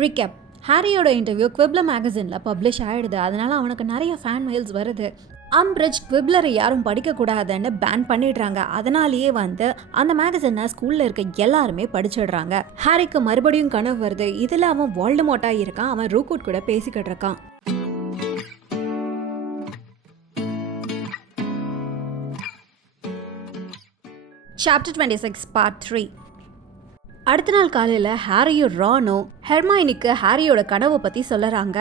Recap. ஹாரியோட interview குவிப்லர் மேகசினில் publish ஆகிடுது. அதனால அவனுக்கு நிறைய ஃபேன் மெயில்ஸ் வருது. அம்பிரிட்ஜ் குவிப்லரை யாரும் படிக்கக்கூடாதுன்னு பேன் பண்ணிடுறாங்க. அதனாலேயே அந்த மேகசினை ஸ்கூலில் இருக்க எல்லாருமே படிச்சிடுறாங்க. ஹாரிக்கு மறுபடியும் கனவு வருது. இதில் அவன் வால்டமோர்ட்டாக இருக்கான். அவன் ரூக்வுட் கூட பேசிக்கிட்டு இருக்கான். Chapter 26 part 3. அடுத்த நாள் காலையில் ஹாரியும் ரானும் ஹெர்மைனிக்கு ஹாரியோட கனவை பற்றி சொல்லறாங்க.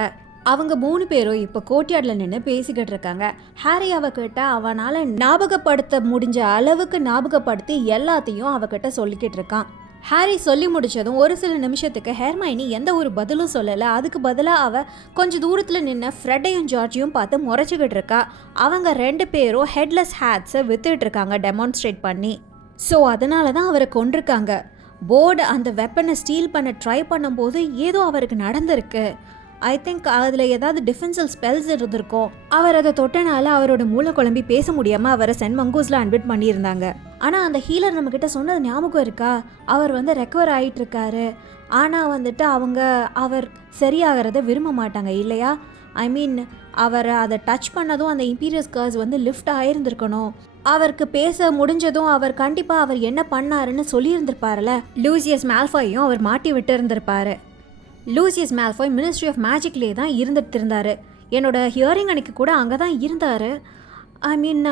அவங்க 3 பேரும் இப்போ கோர்ட்யார்டில் நின்று பேசிக்கிட்டு இருக்காங்க. ஹாரி அவகிட்ட அவனால் ஞாபகப்படுத்த முடிஞ்ச அளவுக்கு ஞாபகப்படுத்தி எல்லாத்தையும் அவகிட்ட சொல்லிக்கிட்டு இருக்கான். ஹாரி சொல்லி முடிச்சதும் ஒரு சில நிமிஷத்துக்கு ஹெர்மைனி எந்த ஒரு பதிலும் சொல்லலை. அதுக்கு பதிலாக அவள் கொஞ்சம் தூரத்தில் நின்று ஃப்ரெட்டையும் ஜார்ஜையும் பார்த்து முறைச்சிக்கிட்டு இருக்கா. அவங்க 2 பேரும் ஹெட்லெஸ் ஹேட்ஸை வித்துட்டு இருக்காங்க டெமான்ஸ்ட்ரேட் பண்ணி. ஸோ அதனால தான் அவரை கொண்டிருக்காங்க. போர்டு அந்த வெப்பனை ஸ்டீல் பண்ண ட்ரை பண்ணும்போது ஏதோ அவருக்கு நடந்திருக்கு. ஐ திங்க் அதில் ஏதாவது டிஃபென்சிவ் ஸ்பெல்ஸ் இருந்திருக்கும். அவர் அதை தொட்டனால அவரோட மூளை குழம்பி பேச முடியாமல் அவரை சென்ட் மங்கூஸில் அட்மிட் பண்ணியிருந்தாங்க. ஆனால் அந்த ஹீலர் நம்மக்கிட்ட சொன்னது ஞாபகம் இருக்கா? அவர் ரெக்கவர் ஆகிட்டு இருக்காரு. ஆனால் அவர் சரியாகிறத விரும்ப மாட்டாங்க இல்லையா? ஐ மீன் அவர் அதை டச் பண்ணதும் அந்த இம்பீரியஸ் கர்ஸ் லிஃப்ட் ஆகிருந்திருக்கணும். அவருக்கு பேச முடிஞ்சதும் அவர் கண்டிப்பாக அவர் என்ன பண்ணாருன்னு சொல்லியிருந்திருப்பார்ல. லூசியஸ் மால்ஃபாயும் அவர் மாட்டி விட்டு இருந்திருப்பாரு. லூசியஸ் மால்ஃபாய் மினிஸ்ட்ரி ஆஃப் மேஜிக்லேயே தான் இருந்துட்டு இருந்தார். என்னோட ஹியரிங் அன்னைக்கு கூட அங்கே தான் இருந்தார். ஐ மீன்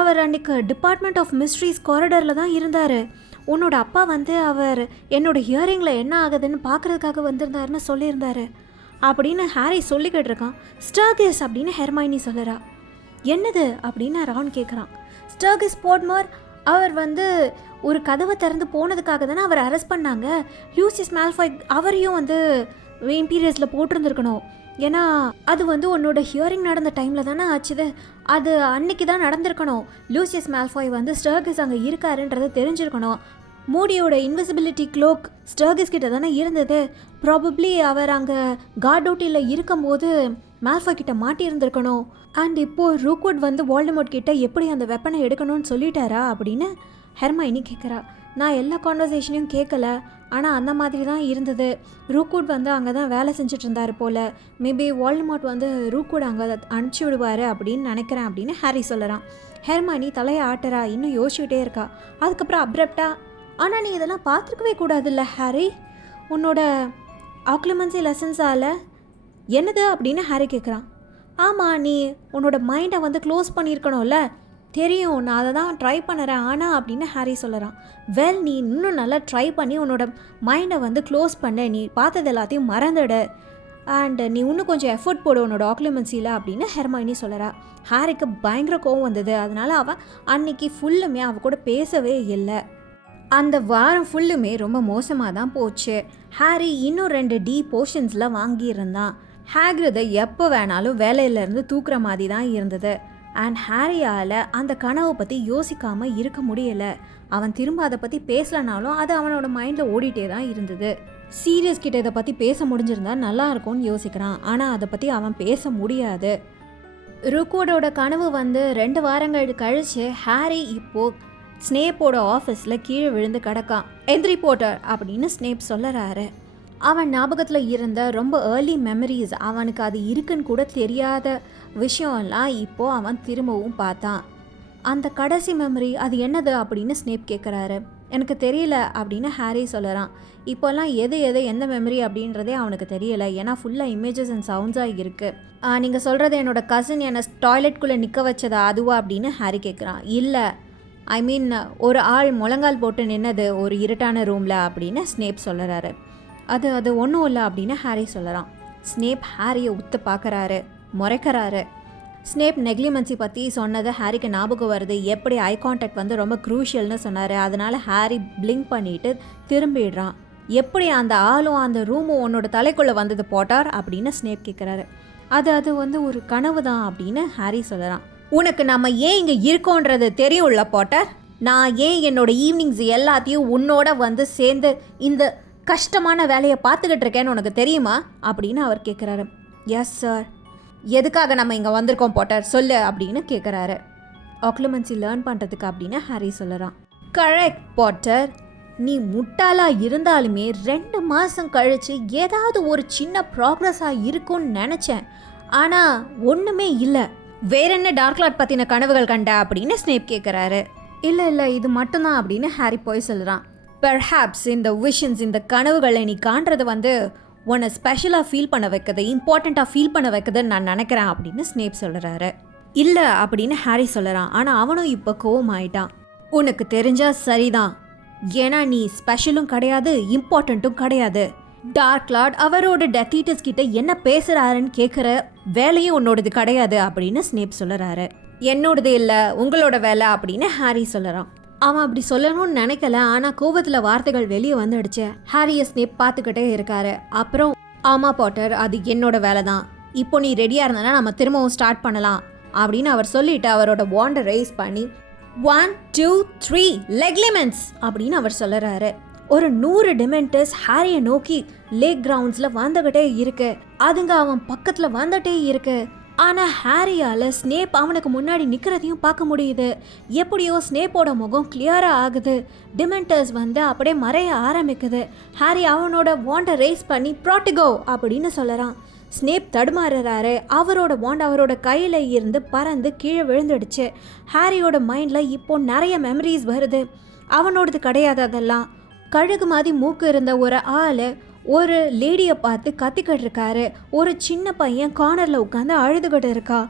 அவர் அன்றைக்கு டிபார்ட்மெண்ட் ஆஃப் மிஸ்ட்ரிஸ் காரிடரில் தான் இருந்தார். உன்னோட அப்பா அவர் என்னோட ஹியரிங்கில் என்ன ஆகுதுன்னு பார்க்குறதுக்காக வந்திருந்தாருன்னு சொல்லியிருந்தாரு அப்படின்னு ஹாரி சொல்லிக்கிட்டு இருக்கான். ஸ்டர்கிஸ் அப்படின்னு ஹெர்மைனி சொல்லுறா. என்னது அப்படின்னு ரான் கேட்குறான். ஸ்டர்கிஸ் போட்மோர் அவர் ஒரு கதவை திறந்து போனதுக்காக தானே அவர் அரெஸ்ட் பண்ணாங்க. லூசியஸ் மால்ஃபாய் அவரையும் இம்பீரியஸில் போட்டிருந்துருக்கணும். ஏன்னா அது உன்னோட ஹியரிங் நடந்த டைமில் தானே ஆச்சுது. அது அன்னைக்கு தான் நடந்திருக்கணும். லூசியஸ் மால்ஃபாய் ஸ்டர்கிஸ் அங்கே இருக்காருன்றதை தெரிஞ்சிருக்கணும். மூடியோட இன்விசிபிலிட்டி க்ளோக் ஸ்டர்கிஸ் கிட்ட தானே இருந்தது. ப்ராபப்ளி அவர் அங்கே கார்ட் டியூட்டியில் இருக்கும்போது மால்ஃபாய் கிட்ட மாட்டியிருந்திருக்கணும். அண்ட் இப்போது ரூக்வுட் வால்டமோர்ட் கிட்ட எப்படி அந்த வெப்பனை எடுக்கணும்னு சொல்லிட்டாரா அப்படின்னு ஹெர்மைனி கேட்குறா. நான் எல்லா கான்வர்சேஷனையும் கேட்கல, ஆனால் அந்த மாதிரி தான் இருந்தது. ரூக்வுட் அங்கே தான் வேலை செஞ்சுட்டு இருந்தார் போல். மேபி வால்டமோர்ட் ரூக்வுட் அங்கே அனுப்பிச்சி விடுவார் அப்படின்னு நினைக்கிறேன் அப்படின்னு ஹாரி சொல்லுறான். ஹெர்மைனி தலையை ஆட்டுறா. இன்னும் யோசிச்சுக்கிட்டே இருக்கா. அதுக்கப்புறம் அப்ரப்டா, ஆனால் நீ இதெல்லாம் பார்த்துருக்கவே கூடாதுல்ல ஹாரி, உன்னோட ஆக்லிமென்சி லெசன்ஸால். என்னது அப்படின்னு ஹாரி கேட்குறான். ஆமாம், நீ உன்னோட மைண்டை க்ளோஸ் பண்ணியிருக்கணும்ல. தெரியும், நான் அதை தான் ட்ரை பண்ணுறேன். ஆனால் அப்படின்னு ஹாரி சொல்லுறான். வெல், நீ இன்னும் நல்லா ட்ரை பண்ணி உன்னோட மைண்டை க்ளோஸ் பண்ண. நீ பார்த்தது எல்லாத்தையும் மறந்துடு. அண்ட் நீ இன்னும் கொஞ்சம் எஃபர்ட் போடு உன்னோட ஆக்லிமென்சியில் அப்படின்னு ஹெர்மைனி சொல்லுறா. ஹாரிக்கு பயங்கர கோவம் வந்தது. அதனால அவன் அன்னைக்கு ஃபுல்லுமே அவ கூட பேசவே இல்லை. அந்த வாரம் ஃபுல்லுமே ரொம்ப மோசமாக தான் போச்சு. ஹாரி இன்னும் 2 டி போர்ஷன்ஸில் வாங்கியிருந்தான். ஹேக்ரிதை எப்போ வேணாலும் வேலையிலேருந்து தூக்குற மாதிரி தான் இருந்தது. அண்ட் ஹாரியால் அந்த கனவை பற்றி யோசிக்காமல் இருக்க முடியலை. அவன் திரும்ப அதை பற்றி பேசலனாலும் அது அவனோட மைண்டில் ஓடிட்டே தான் இருந்தது. சீரியஸ் கிட்ட இதை பற்றி பேச முடிஞ்சிருந்தா நல்லா இருக்கும்னு யோசிக்கிறான். ஆனால் அதை பற்றி அவன் பேச முடியாது. ரூக்வுடோட கனவு 2 வாரங்கள் கழித்து ஹாரி இப்போது ஸ்னேப்போட ஆஃபீஸில் கீழே விழுந்து கிடக்கான். எந்திரி போட்டர் அப்படின்னு ஸ்னேப் சொல்லறாரு. அவன் ஞாபகத்தில் இருந்த ரொம்ப ஏர்லி மெமரிஸ், அவனுக்கு அது இருக்குன்னு கூட தெரியாத விஷயம்லாம் இப்போது அவன் திரும்பவும் பார்த்தான். அந்த கடைசி மெமரி அது என்னது அப்படின்னு ஸ்னேப் கேட்குறாரு. எனக்கு தெரியல அப்படின்னு ஹாரி சொல்லுறான். இப்போல்லாம் எது எந்த மெமரி அப்படின்றதே அவனுக்கு தெரியலை. ஏன்னா ஃபுல்லாக இமேஜஸ் அண்ட் சவுண்ட்ஸாக இருக்குது. நீங்கள் சொல்கிறது என்னோட கசின் என்னை டாய்லெட்குள்ளே நிற்க வச்சதா அதுவா அப்படின்னு ஹாரி கேட்குறான். இல்லை, ஐ மீன் ஒரு ஆள் முழங்கால் போட்டு நின்னது ஒரு இருட்டான ரூமில் அப்படின்னு ஸ்னேப் சொல்லுறாரு. அது ஒன்றும் இல்லை அப்படின்னு ஹாரி சொல்லுறான். ஸ்னேப் ஹாரியை உத்து பார்க்குறாரு, முறைக்கிறாரு. ஸ்னேப் நெக்லிமென்சி பற்றி சொன்னது ஹாரிக்கு ஞாபகம் வருது. எப்படி ஐ கான்டாக்ட் ரொம்ப க்ரூஷியல்னு சொன்னார். அதனால் ஹாரி பிளிங்க் பண்ணிவிட்டு திரும்பிடுறான். எப்படி அந்த ஆளும் அந்த ரூமும் உன்னோட தலைக்குள்ளே வந்தது போட்டார் அப்படின்னு ஸ்னேப் கேட்குறாரு. அது ஒரு கனவு தான் அப்படின்னு ஹாரி சொல்லுறான். உனக்கு நம்ம ஏன் இங்கே இருக்கோன்றது தெரியும்ல போட்டர். நான் ஏன் என்னோட ஈவினிங்ஸ் எல்லாத்தையும் உன்னோட சேர்ந்து இந்த கஷ்டமான வேலையை பார்த்துக்கிட்டு இருக்கேன்னு உனக்கு தெரியுமா அப்படின்னு அவர் கேட்குறாரு. Yes sir. எதுக்காக நம்ம இங்கே வந்திருக்கோம் போட்டர் சொல்லு அப்படின்னு கேட்குறாரு. ஆக்லிமென்சி லேர்ன் பண்ணுறதுக்கு அப்படின்னு ஹாரி சொல்லுறான். Correct Potter. நீ முட்டாளா இருந்தாலுமே 2 மாசம் கழிச்சு ஏதாவது ஒரு சின்ன ப்ராக்ரஸா இருக்கும்னு நினைச்சேன். ஆனா ஒண்ணுமே இல்ல. வேற என்ன டார்க் லார்ட் பத்தின கனவுகள் கண்ட அப்படின்னு ஸ்னேப் கேட்குறாரு. இல்ல இது மட்டும்தான் அப்படின்னு ஹாரி போய் சொல்றான். பெர்ஹாப்ஸ் இந்த விஷன்ஸ், இந்த கனவுகளை நீ காண்றது உன்னை ஸ்பெஷலாக ஃபீல் பண்ண வைக்குது, இம்பார்ட்டண்ட்டாக ஃபீல் பண்ண வைக்குதுன்னு நான் நினைக்கிறேன் அப்படின்னு ஸ்னேப் சொல்கிறாரு. இல்லை அப்படின்னு ஹாரி சொல்கிறான். ஆனால் அவனும் இப்போ கோவமாயிட்டான். உனக்கு தெரிஞ்சா சரிதான், ஏன்னா நீ ஸ்பெஷலும் கிடையாது, இம்பார்ட்டண்ட்டும் கிடையாது. டார்க் லார்ட் அவரோட டெத் ஈட்டர்ஸ் கிட்ட என்ன பேசுகிறாருன்னு கேட்குற வேலையும் உன்னோடது கிடையாது அப்படின்னு ஸ்னேப் சொல்கிறாரு. என்னோடது இல்லை, உங்களோட வேலை அப்படின்னு ஹாரி சொல்கிறான். அவன் அப்படி சொல்லணும்னு நினைக்கல, ஆனால் கோபத்தில் வார்த்தைகள் வெளியே வந்துடுச்சு. ஹாரியை ஸ்னேப் பார்த்துக்கிட்டே இருக்காரு. அப்புறம் ஆமா பாட்டர், அது என்னோட வேலை தான். இப்போ நீ ரெடியாக இருந்தனா நம்ம திரும்பவும் ஸ்டார்ட் பண்ணலாம் அப்படின்னு அவர் சொல்லிட்டு அவரோட வாண்டை ரைஸ் பண்ணி 1 2 3 லெக்லிமெண்ட்ஸ் அப்படின்னு அவர் சொல்லுறாரு. ஒரு 100 டிமெண்டர்ஸ் ஹாரியை நோக்கி லேக் கிரவுண்ட்ஸில் வந்துகிட்டே இருக்கு. அதுங்க அவன் பக்கத்தில் வந்துட்டே இருக்கு. ஆனால் ஹாரியால் ஸ்னேப் அவனுக்கு முன்னாடி நிற்கிறதையும் பார்க்க முடியுது. எப்படியோ ஸ்னேப்போட முகம் கிளியராக ஆகுது. டிமெண்டர்ஸ் அப்படியே மறைய ஆரம்பிக்குது. ஹாரி அவனோட வாண்டை ரேஸ் பண்ணி ப்ராட்டிகோ அப்படின்னு சொல்லறான். ஸ்னேப் தடுமாறுறாரு. அவரோட வாண்ட் அவரோட கையில் இருந்து பறந்து கீழே விழுந்துடுச்சு. ஹாரியோட மைண்டில் இப்போ நிறைய மெமரிஸ் வருது. அவனோடது கிடையாது அதெல்லாம். கழுகு மாதிரி மூக்கு இருந்த ஒரு ஆள் ஒரு லேடியை பார்த்து கத்திக்கிட்டு இருக்காரு. ஒரு சின்ன பையன் கார்னரில் உட்காந்து அழுதுகிட்டு இருக்கா.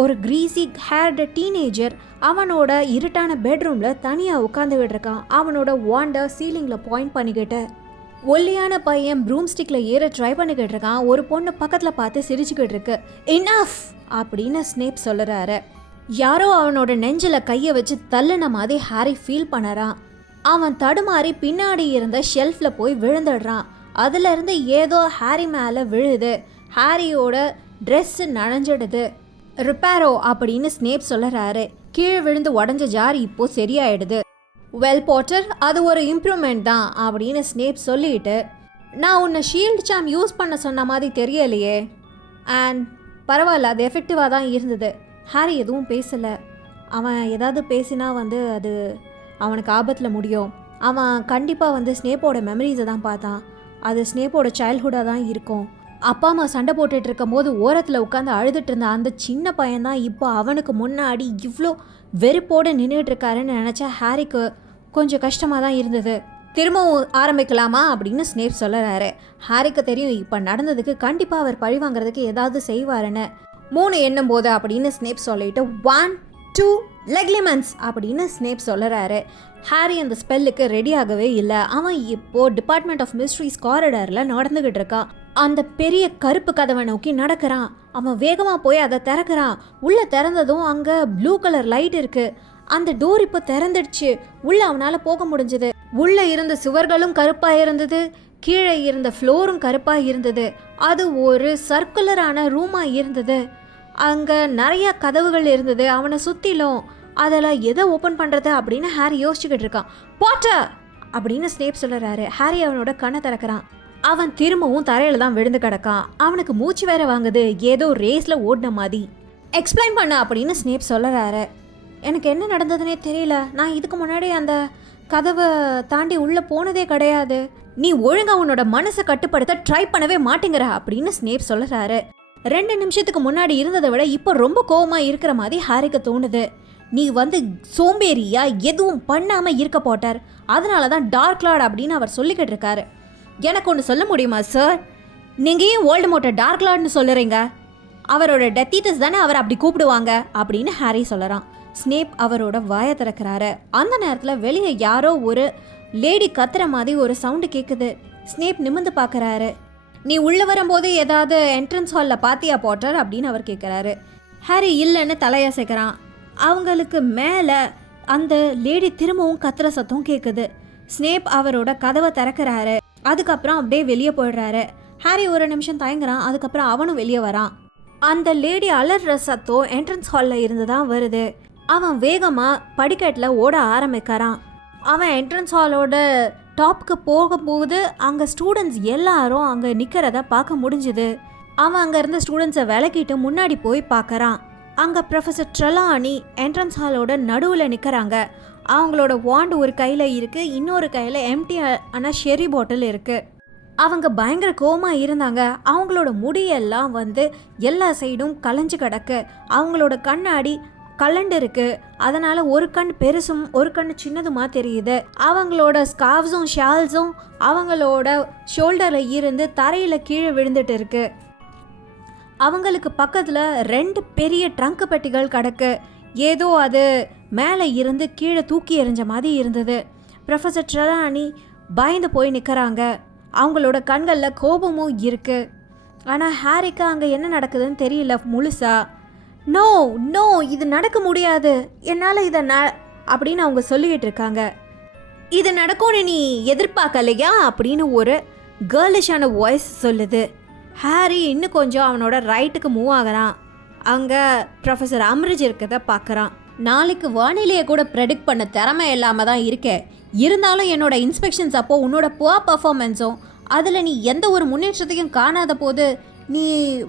ஒரு கிரீசி ஹேர்டு டீனேஜர் அவனோட இருட்டான பெட்ரூமில் தனியாக உட்காந்துக்கிட்டு இருக்கான். அவனோட வாண்டை சீலிங்கில் பாயிண்ட் பண்ணிக்கிட்டு. ஒல்லியான பையன் ப்ரூம் ஸ்டிக்கில் ஏற ட்ரை பண்ணிக்கிட்டு இருக்கான். ஒரு பொண்ணு பக்கத்தில் பார்த்து சிரிச்சுக்கிட்டு இருக்கு. இனஃப் அப்படின்னு ஸ்னேப் சொல்லுறாரு. யாரோ அவனோட நெஞ்சில் கையை வச்சு தள்ளுன மாதிரி ஹாரி ஃபீல் பண்ணறான். அவன் தடுமாறி பின்னாடி இருந்த ஷெல்ஃபில் போய் விழுந்துடுறான். அதுலேருந்து ஏதோ ஹாரி மேலே விழுது. ஹாரியோட ட்ரெஸ்ஸு நனைஞ்சிடுது. ரிப்பேரோ அப்படின்னு ஸ்னேப் சொல்லுறாரு. கீழே விழுந்து உடஞ்ச ஜார் இப்போ சரியாயிடுது. வெல் பாட்டர், அது ஒரு இம்ப்ரூவ்மெண்ட் தான் அப்படின்னு ஸ்னேப் சொல்லிட்டு, நான் உன்னை ஷீல்டு சாம் யூஸ் பண்ண சொன்ன மாதிரி தெரியலையே. அண்ட் பரவாயில்ல, அது எஃபெக்டிவாக தான் இருந்தது. ஹாரி எதுவும் பேசலை. அவன் ஏதாவது பேசினா அது அவனுக்கு ஆபத்தில் முடியும். அவன் கண்டிப்பாக ஸ்னேப்போட மெமரிஸை தான் பார்த்தான். அது ஸ்னேப்போட சைல்ட்ஹுட்டாக தான் இருக்கும். அப்பா அம்மா சண்டை போட்டுட்டு இருக்கும் போது ஓரத்தில் உட்காந்து அழுதுட்டு இருந்த அந்த சின்ன பையன்தான் இப்போ அவனுக்கு முன்னாடி இவ்வளோ வெறுப்போடு நின்றுட்டு இருக்காருன்னு நினச்சா ஹாரிக்கு கொஞ்சம் கஷ்டமாக தான் இருந்தது. திரும்பவும் ஆரம்பிக்கலாமா அப்படின்னு ஸ்னேப் சொல்லுறாரு. ஹாரிக்கு தெரியும் இப்போ நடந்ததுக்கு கண்டிப்பாக அவர் பழி வாங்குறதுக்கு ஏதாவது செய்வாருன்னு. 3 எண்ணும் போது அப்படின்னு ஸ்னேப் சொல்லிட்டு 1 2 லெக்லிமெண்ட்ஸ் அப்படின்னு ஸ்னேப் சொல்லுறாரு. ஹாரி அந்த ஸ்பெல்லுக்கு ரெடியாகவே இல்லை. அவன் இப்போ டிபார்ட்மெண்ட் ஆஃப் மிஸ்ட்ரிஸ் காரிடாரில் நடந்துக்கிட்டு இருக்கான். அந்த பெரிய கருப்பு கதவை நோக்கி நடக்கிறான். அவன் வேகமாக போய் அதை திறக்கிறான். உள்ளே திறந்ததும் அங்கே ப்ளூ கலர் லைட் இருக்குது. அந்த டோர் இப்போ திறந்துடுச்சு. உள்ளே அவனால் போக முடிஞ்சது. உள்ளே இருந்த சுவர்களும் கருப்பாக இருந்தது. கீழே இருந்த ஃப்ளோரும் கருப்பாக இருந்தது. அது ஒரு சர்க்குலரான ரூமாக இருந்தது. அங்கே நிறையா கதவுகள் இருந்தது அவனை சுற்றிலும். அதில் எதை ஓப்பன் பண்ணுறது அப்படின்னு ஹாரி யோசிச்சுக்கிட்டு இருக்கான். பாட்டர் அப்படின்னு ஸ்னேப் சொல்லுறாரு. ஹாரி அவனோட கண்ணை திறக்கிறான். அவன் திரும்பவும் தரையில் தான் விழுந்து கிடக்கான். அவனுக்கு மூச்சு வேற வாங்குது, ஏதோ ரேஸில் ஓடின மாதிரி. எக்ஸ்பிளைன் பண்ண அப்படின்னு ஸ்னேப் சொல்லுறாரு. எனக்கு என்ன நடந்ததுன்னே தெரியல. நான் இதுக்கு முன்னாடி அந்த கதவை தாண்டி உள்ளே போனதே கிடையாது. நீ ஒழுங்காக உன்னோட மனசை கட்டுப்படுத்த ட்ரை பண்ணவே மாட்டேங்கிற அப்படின்னு ஸ்னேப் சொல்லுறாரு. 2 நிமிஷத்துக்கு முன்னாடி இருந்ததை விட இப்போ ரொம்ப கோவமாக இருக்கிற மாதிரி ஹாரிக்கு தோணுது. நீ சோம்பேறியா எதுவும் பண்ணாமல் இருக்க போட்டார். அதனால தான் டார்க் லார்ட் அப்படின்னு அவர் சொல்லிக்கிட்டு இருக்காரு. எனக்கு ஒன்று சொல்ல முடியுமா சார்? நீங்கள் ஏன் வோல்டமோர்ட்டை டார்க் லார்ட்னு சொல்லுறீங்க? அவரோட டெத் ஈட்டர்ஸ் தானே அவர் அப்படி கூப்பிடுவாங்க அப்படின்னு ஹாரி சொல்லறான். ஸ்னேப் அவரோட வாயை திறக்கிறாரு. அந்த நேரத்தில் வெளியே யாரோ ஒரு லேடி கத்துற மாதிரி ஒரு சவுண்டு கேட்குது. ஸ்னேப் நிமிர்ந்து பார்க்குறாரு. நீ உள்ளே வரும்போது ஏதாவது என்ட்ரன்ஸ் ஹாலில் பார்த்தியா பாட்டர் அப்படின்னு அவர் கேட்குறாரு. ஹாரி இல்லைன்னு தலையசைக்கிறான். அவங்களுக்கு மேலே அந்த லேடி திரும்பவும் கத்துற சத்தம் கேட்குது. ஸ்னேப் அவரோட கதவை திறக்கிறாரு. அதுக்கப்புறம் அப்படியே வெளியே போயிடுறாரு. ஹாரி ஒரு நிமிஷம் தயங்குறான். அதுக்கப்புறம் அவனும் வெளியே வரான். அந்த லேடி அலர்ற சத்தம் என்ட்ரன்ஸ் ஹாலில் இருந்து தான் வருது. அவன் வேகமாக படிக்கட்டில் ஓட ஆரம்பிக்கிறான். அவன் என்ட்ரன்ஸ் ஹாலோட டாப்புக்கு போகும்போது அங்கே ஸ்டூடெண்ட்ஸ் எல்லாரும் அங்கே நிற்கிறத பார்க்க முடிஞ்சுது. அவன் அங்கே இருந்த ஸ்டூடெண்ட்ஸை விலக்கிட்டு முன்னாடி போய் பார்க்குறான். அங்கே ப்ரொஃபஸர் ட்ரெலானி என்ட்ரன்ஸ் ஹாலோட நடுவில் நிற்கிறாங்க. அவங்களோட வாண்ட் ஒரு கையில் இருக்குது, இன்னொரு கையில் எம்டி ஆனால் ஷெரி பாட்டில் இருக்குது. அவங்க பயங்கர கோமா இருந்தாங்க. அவங்களோட முடியெல்லாம் வந்து எல்லா சைடும் கலைஞ்சு கிடக்கு. அவங்களோட கண்ணாடி கலண்டு இருக்கு. அதனால ஒரு கண் பெருசும் ஒரு கண் சின்னதுமா தெரியுது. அவங்களோட ஸ்கார்ஃப்ஸும் ஷால்ஸும் அவங்களோட ஷோல்டரில் இருந்து தரையில் கீழே விழுந்துட்டு இருக்கு. அவங்களுக்கு பக்கத்தில் 2 பெரிய ட்ரங்க் பெட்டிகள் கிடக்கு. ஏதோ அது மேலே இருந்து கீழே தூக்கி எறிஞ்ச மாதிரி இருந்தது. ப்ரொஃபஸர் ட்ரெலானி பயந்து போய் நிற்கிறாங்க. அவங்களோட கண்களில் கோபமும் இருக்கு. ஆனால் ஹாரிக்கு அங்கே என்ன நடக்குதுன்னு தெரியல முழுசா. நோ நோ, இது நடக்க முடியாது, என்னால் இதை அப்படின்னு அவங்க சொல்லிக்கிட்டு இருக்காங்க. இது நடக்கும்னு நீ எதிர்பார்க்கலையா அப்படின்னு ஒரு கேர்லிஷான வாய்ஸ் சொல்லுது. ஹாரி இன்னும் கொஞ்சம் அவனோட ரைட்டுக்கு மூவ் ஆகிறான். அங்கே ப்ரொஃபஸர் அம்ரிஜ் இருக்கதை பார்க்குறான். நாளைக்கு வானிலையை கூட ப்ரெடிக்ட் பண்ண திறமை இல்லாமல் தான் இருக்கே, இருந்தாலும் என்னோட இன்ஸ்பெக்ஷன்ஸ் அப்போது உன்னோட புவர் பர்ஃபார்மன்ஸும் அதில் நீ எந்த ஒரு முன்னேற்றத்தையும் காணாத போது நீ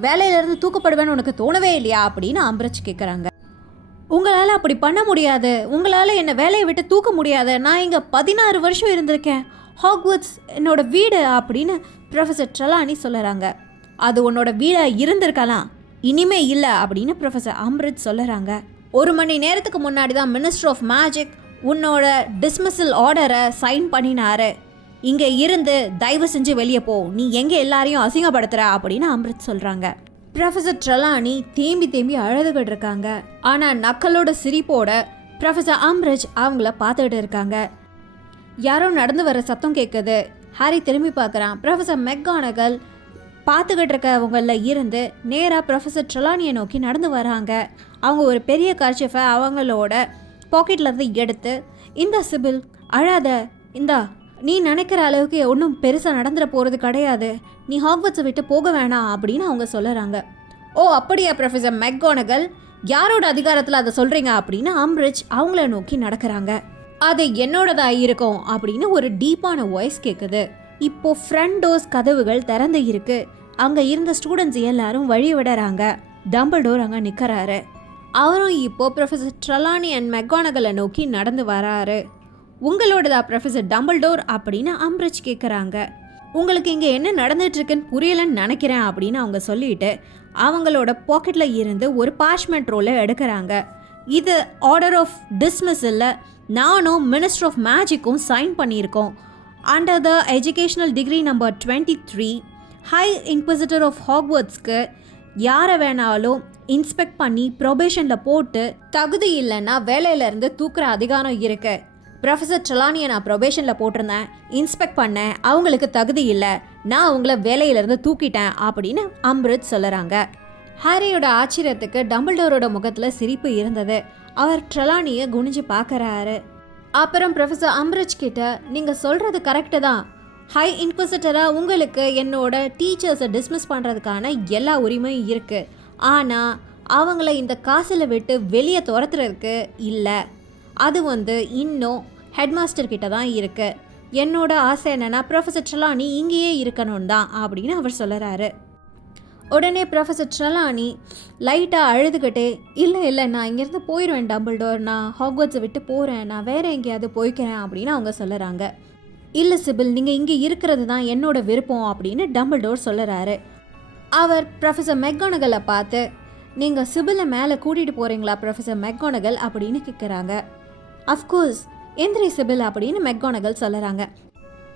வேலையிலேருந்து தூக்கப்படுவேன்னு உனக்கு தோணவே இல்லையா அப்படின்னு அம்ரிஜ் கேட்குறாங்க. உங்களால் அப்படி பண்ண முடியாது, உங்களால் என்னை வேலையை விட்டு தூக்க முடியாது, நான் இங்கே 16 வருஷம் இருந்திருக்கேன், ஹாக்வர்ட்ஸ் என்னோட வீடு அப்படின்னு ப்ரொஃபஸர் ட்ரெலானி சொல்லுறாங்க. அது உன்னோட வீடாக இருந்திருக்கலாம், இனிமே இல்லை அப்படின்னு ப்ரொஃபஸர் அம்ரிஜ் சொல்லுறாங்க. 1 மணி நேரத்துக்கு முன்னாடி தான் மினிஸ்டர் ஆஃப் மேஜிக் உன்னோட டிஸ்மிஸல் ஆர்டரை சைன் பண்ணினாரு. இங்கே இருந்து தயவு செஞ்சு வெளியே போ, நீ எங்கே எல்லாரையும் அசிங்கப்படுத்துகிற அப்படின்னு அம்ரிஜ் சொல்கிறாங்க. ப்ரொஃபஸர் ட்ரெலானி தேம்பி அழுதுகிட்டு இருக்காங்க. ஆனால் நக்கலோட சிரிப்போட ப்ரொஃபஸர் அம்ரிஜ் அவங்கள பார்த்துக்கிட்டு இருக்காங்க. யாரோ நடந்து வர சத்தம் கேட்குது. ஹாரி திரும்பி பார்க்குறான். ப்ரொஃபஸர் மெக்கானகல் பார்த்துக்கிட்டு இருக்கவங்களில் இருந்து நேராக ப்ரொஃபஸர் ட்ரெலானியை நோக்கி நடந்து வராங்க. அவங்க ஒரு பெரிய கர்ச்சிஃபை அவங்களோட பாக்கெட்லேருந்து எடுத்து, இந்தா சிபில் அழாத, இந்தா நீ நினைக்கிற அளவுக்கு ஒன்றும் பெருசாக நடந்துட போகிறது கிடையாது, நீ ஹாக்வர்ட்ஸை விட்டு போக வேணாம் அப்படின்னு அவங்க சொல்லுறாங்க. ஓ அப்படியா ப்ரொஃபஸர் மெக்கானகல், யாரோட அதிகாரத்தில் அதை சொல்கிறீங்க அப்படின்னு அம்ரிஜ் அவங்கள நோக்கி நடக்கிறாங்க. அது என்னோடதா இருக்கும் அப்படின்னு ஒரு டீப்பான வாய்ஸ் கேட்குது. இப்போ ஃப்ரண்ட் டோர்ஸ் கதவுகள் திறந்து இருக்கு. அங்கே இருந்த ஸ்டூடெண்ட்ஸ் எல்லாரும் வழி விடுறாங்க. டம்பிள்டோர் அங்கே நிற்கிறாரு. அவரும் இப்போ ப்ரொஃபஸர் ட்ரெலானி அண்ட் மெக்கானகலை நோக்கி நடந்து வராரு. உங்களோடதா ப்ரொஃபஸர் டம்பிள்டோர் அப்படின்னு அம்ரிஜ் கேட்குறாங்க. உங்களுக்கு இங்கே என்ன நடந்துட்டுருக்குன்னு புரியலன்னு நினைக்கிறேன் அப்படின்னு அவங்க சொல்லிட்டு அவங்களோட பாக்கெட்டில் இருந்து ஒரு பார்ச்மெண்ட் ரோலை எடுக்கிறாங்க. இது ஆர்டர் ஆஃப் டிஸ்மிஸில் நானும் மினிஸ்டர் ஆஃப் மேஜிக்கும் சைன் பண்ணியிருக்கோம். Under the educational degree number 23 high inquisitor of ஹாக்வர்ட்ஸ்க்கு யாரை வேணாலும் இன்ஸ்பெக்ட் பண்ணி ப்ரொபேஷனில் போட்டு தகுதி இல்லைன்னா வேலையிலேருந்து தூக்குற அதிகாரம் இருக்கு. ப்ரொஃபஸர் ட்ரெலானியை நான் ப்ரொபேஷனில் போட்டிருந்தேன், இன்ஸ்பெக்ட் பண்ணேன், அவங்களுக்கு தகுதி இல்லை, நான் அவங்கள வேலையிலேருந்து தூக்கிட்டேன் அப்படின்னு அம்ரிஜ் சொல்லுறாங்க. ஹாரியோட ஆச்சரியத்துக்கு டம்பிள்டோரோட முகத்தில் சிரிப்பு இருந்தது. அவர் ட்ரெலானியை குனிஞ்சு பார்க்குறாரு. அப்புறம் ப்ரொஃபஸர் அம்ரிஜ் கிட்ட, நீங்கள் சொல்கிறது கரெக்டு தான், ஹை இன்க்விசிட்டராக உங்களுக்கு என்னோட டீச்சர்ஸை டிஸ்மிஸ் பண்ணுறதுக்கான எல்லா உரிமையும் இருக்குது. ஆனால் அவங்கள இந்த காசில் விட்டு வெளியே துரத்துறதுக்கு இல்லை, அது இன்னும் ஹெட்மாஸ்டர் கிட்ட தான் இருக்குது. என்னோட ஆசை என்னென்னா ப்ரொஃபஸர் ட்ரெலானி இங்கேயே இருக்கணும் தான் அப்படின்னு அவர் சொல்லுறாரு. உடனே ப்ரொஃபஸர் ட்ரெலானி லைட்டாக அழுதுகிட்டே, இல்லை நான் இங்கேருந்து போயிடுவேன் டம்பிள்டோர், நான் ஹாக்வர்ட்ஸை விட்டு போகிறேன், நான் வேறு எங்கேயாவது போய்க்கிறேன் அப்படின்னு அவங்க சொல்லுறாங்க. இல்லை சிபில், நீங்கள் இங்கே இருக்கிறது தான் என்னோட விருப்பம் அப்படின்னு டம்பிள்டோர் சொல்லுறாரு. அவர் ப்ரொஃபஸர் மெக்கானகலை பார்த்து, நீங்கள் சிபிலை மேலே கூட்டிகிட்டு போகிறீங்களா ப்ரொஃபஸர் மெக்கானகல் அப்படின்னு கேட்குறாங்க. அஃப்கோர்ஸ், எந்திரி சிபில் அப்படின்னு மெக்கானகல் சொல்லுறாங்க.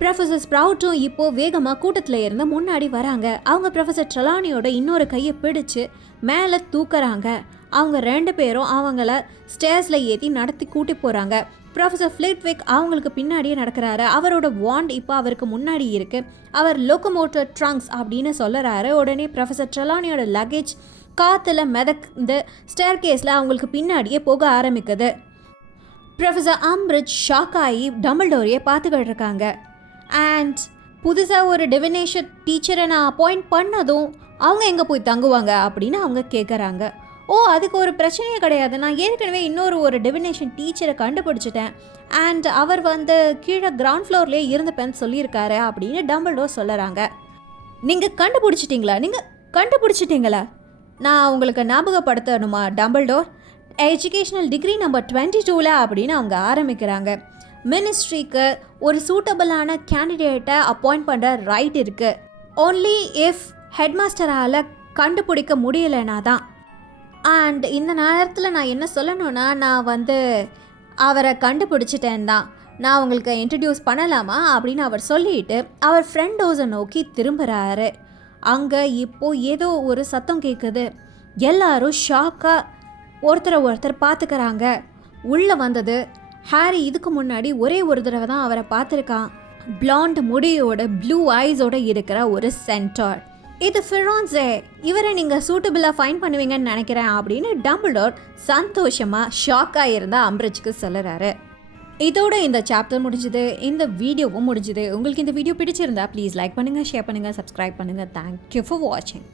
ப்ரொஃபஸர் ஸ்ப்ரவுட்டும் இப்போது வேகமாக கூட்டத்தில் இருந்து முன்னாடி வராங்க. அவங்க ப்ரொஃபஸர் ட்ரெலானியோட இன்னொரு கையை பிடிச்சு மேலே தூக்குறாங்க. அவங்க 2 பேரும் அவங்கள ஸ்டேர்ஸில் ஏற்றி நடத்தி கூட்டி போகிறாங்க. ப்ரொஃபஸர் ஃப்ளிட்விக் அவங்களுக்கு பின்னாடியே நடக்கிறாரு. அவரோட வாண்ட் இப்போ அவருக்கு முன்னாடி இருக்குது. அவர் லோக்கோமோட்டர் ட்ரங்க்ஸ் அப்படின்னு சொல்லுறாரு. உடனே ப்ரொஃபஸர் ட்ரெலானியோட லக்கேஜ் காற்றுல மிதந்து ஸ்டேர் கேஸில் அவங்களுக்கு பின்னாடியே போக ஆரம்பிக்குது. ப்ரொஃபஸர் அம்ரிஜ் ஷாக் ஆகி டம்பிள்டோரையே பார்த்துக்கிட்டு இருக்காங்க. அண்ட் புதுசாக ஒரு டிவினேஷன் டீச்சரை நான் அப்பாயிண்ட் பண்ணதும் அவங்க எங்கே போய் தங்குவாங்க அப்படின்னு அவங்க கேட்குறாங்க. ஓ, அதுக்கு ஒரு பிரச்சனையே கிடையாது, நான் ஏற்கனவே ஒரு டிவினேஷன் டீச்சரை கண்டுபிடிச்சிட்டேன், அண்ட் அவர் கீழே கிரவுண்ட் ஃப்ளோர்லேயே இருந்துப்பேன்னு சொல்லியிருக்காரு அப்படின்னு டம்பிள்டோர் சொல்லுறாங்க. நீங்கள் கண்டுபிடிச்சிட்டிங்களா? நான் உங்களுக்கு ஞாபகப்படுத்தணுமா டம்பிள்டோர்? எஜுகேஷ்னல் டிகிரி நம்பர் 22ல் அப்படின்னு அவங்க ஆரம்பிக்கிறாங்க. மினிஸ்ட்ரிக்கு ஒரு சூட்டபிளான கேண்டிடேட்டை அப்பாயிண்ட் பண்ணுற ரைட் இருக்குது. ஓன்லி இஃப் ஹெட் மாஸ்டரால் கண்டுபிடிக்க முடியலைனா தான். அண்ட் இந்த நேரத்தில் நான் என்ன சொல்லணுன்னா, நான் அவரை கண்டுபிடிச்சிட்டேன் தான், நான் உங்களுக்கு இன்ட்ரடியூஸ் பண்ணலாமா அப்படின்னு அவர் சொல்லிட்டு அவர் ஃப்ரெண்ட் ஹவுஸை நோக்கி திரும்புகிறாரு. அங்கே இப்போது ஏதோ ஒரு சத்தம் கேட்குது. எல்லாரும் ஷாக்காக ஒருத்தரை பார்த்துக்கிறாங்க. உள்ளே வந்தது ஹாரி. இதுக்கு முன்னாடி ஒரே ஒரு தடவை தான் அவரை பார்த்துருக்கான். பிளாண்ட் முடியோட ப்ளூ ஐஸோட இருக்கிற ஒரு சென்டார். இது ஃபிரான்ஸே, இவரை நீங்கள் சூட்டபிளாக ஃபைன் பண்ணுவீங்கன்னு நினைக்கிறேன் அப்படின்னு டம்பிள்டோர் சந்தோஷமாக ஷாக்காக இருந்தால் அம்பரிட்ஜுக்கு சொல்லுறாரு. இதோட இந்த சாப்டர் முடிஞ்சுது, இந்த வீடியோவும் முடிஞ்சுது. உங்களுக்கு இந்த வீடியோ பிடிச்சிருந்தா ப்ளீஸ் லைக் பண்ணுங்கள், ஷேர் பண்ணுங்கள், சப்ஸ்கிரைப் பண்ணுங்கள். தேங்க்யூ ஃபார் வாட்சிங்.